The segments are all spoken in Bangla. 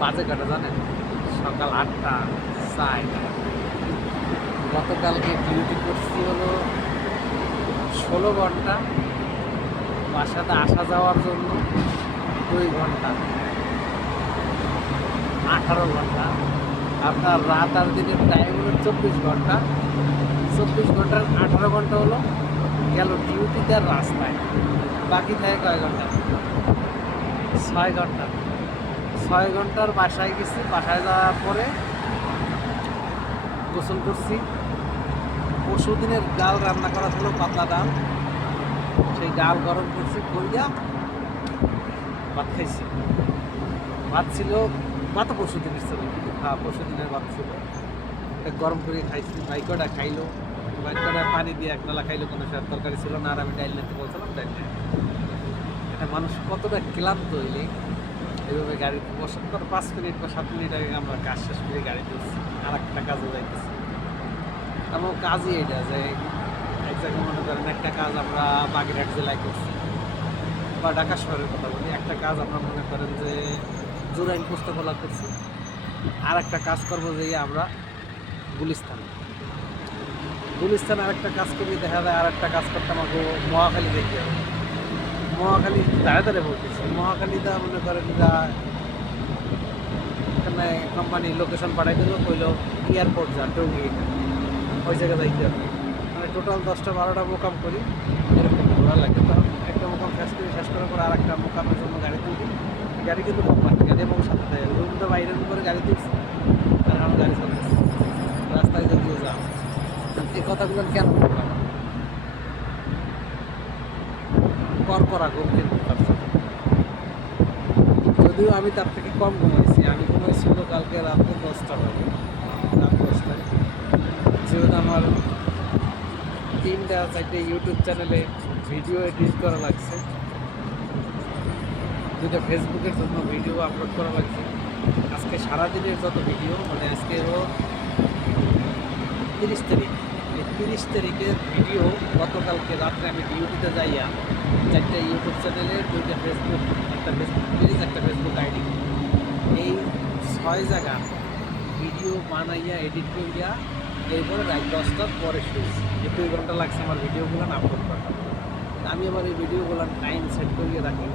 বাজে কাটা জানেন? সকাল 8টা 4। গতকালকে ডিউটি করছি হলো 16 ঘন্টা, বাসাতে আসা যাওয়ার জন্য 2 ঘন্টা, 18 ঘন্টা। আপনার রাত আর দিনের টাইম হলো 24 ঘন্টা। 24 ঘন্টার 18 ঘন্টা হলো গেল ডিউটিতে আর রাস্তায়। বাকি থাকে কয় ঘন্টা? 6 ঘন্টা। 6 ঘন্টার বাসায় গেছি। বাসায় যাওয়ার পরে গোসল করছি। পরশু দিনের ডাল রান্না করা ছিল, পাতলা ডাল। সেই ডাল গরম করছি, করিয়া ভাত খাইছি। ভাত ছিল, ভাতও পরশু দিনের ছিল। হ্যাঁ, পরশু দিনের ভাত ছিল। এটা গরম করে খাইছি। বাইকটা খাইলো, বাইকটা পানি দিয়ে এক নালা খাইলো। কোনো তরকারি ছিল না। আর আমি ডাইল নিতে বলছিলাম, ডাইল নেই। একটা মানুষ কতটা ক্লান্ত হইলে এইভাবে গাড়িতে বসার পর 5 মিনিট বা 7 মিনিট আগে আমরা কাজ শেষ করে গাড়ি তুলছি, আর একটা কাজে যাইতেছি। আমার কাজই এটা যে এক জায়গায় মনে করেন একটা কাজ আমরা বাগেরহাট জেলায় করছি বা ঢাকা শহরের কথা বলি। একটা কাজ আমরা মনে করেন যে জোরাইন পুস্তকলা করছি। আর একটা কাজ করবো যে আমরা গুলিস্তানে আর একটা কাজ করি। দেখা যায় আর একটা কাজ করতে আমাকে মহাখালী দেখতে হবে। মহাখালী দাঁড়ে বলতেছি, মহাখালীটা মনে করেন যা এখানে কোম্পানি লোকেশন পাঠাই দিল, কইলো এয়ারপোর্ট যা টঙ্গি, ওই জায়গায় যাইতে হবে। মানে টোটাল 10টা-12টা মোকাম করি, এরকম ঘোরা লাগে। তখন একটা মোকাম শেষ করার পর আর একটা মোকামের জন্য গাড়ি তুলি। গাড়ি কিন্তু কোম্পানি গাড়ি এবং সাথে রুম তো বাইরের করে গাড়ি তুলছি, আর আমার গাড়ি চলতেছে রাস্তায় যদিও যাও। এই কথাগুলো কেন বললাম? করা গম্ভীর ব্যাপার। যদিও আমি তার থেকে কম ঘুমাইছি। আমি ঘুমাইছি হলো কালকে রাত্রে 10টা বাজে, রাত 10টায়। যেহেতু আমার 3-4টে ইউটিউব চ্যানেলে ভিডিও এডিট করা লাগছে, 2টা ফেসবুকের জন্য ভিডিও আপলোড করা লাগছে। আজকে সারাদিনের যত ভিডিও, মানে আজকে হলো 30 তারিখ, এই 30 তারিখের ভিডিও গতকালকে রাত্রে আমি ডিউটিতে যাইয়া 4টা ইউটিউব চ্যানেলে, 2টা ফেসবুক, একটা ফেসবুক পেজ, একটা ফেসবুক আইডি, এই 6 জায়গা ভিডিও বানাইয়া এডিট করিয়া এরপরে রাত 10টার পরে শুয়েছি। 2 ঘন্টা লাগছে আমার ভিডিওগুলো আপলোড করা। আমি আবার এই ভিডিওগুলো টাইম সেট করিয়ে রাখি।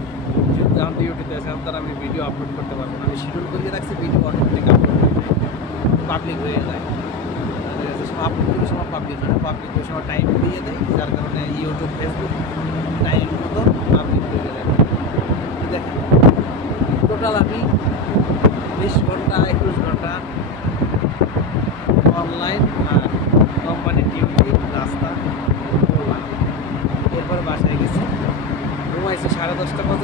যেহেতু আমার ডিউটিতে আছে, তার আমি ভিডিও আপলোড করতে পারবো না। আমি শিডিউল করিয়ে রাখছি, ভিডিও অটোমেটিক আপলোড হয়ে যায়, পাবলিক হয়ে যায়। আপলোড করার সময় পাবলিক হয় না, পাবলিক করার সময় টাইম দিয়ে দেয়, যার কারণে ইউটিউব ফেসবুক টাইম মতো পাবলিক হয়ে যায়। দেখেন, টোটাল আমি 20 ঘন্টা 21 ঘন্টা অনলাইন আর কোম্পানির ডিউটি রাস্তা করলাম। এরপরে বাসায় গেছি, ঘুমাইছি 10:30 বাজে।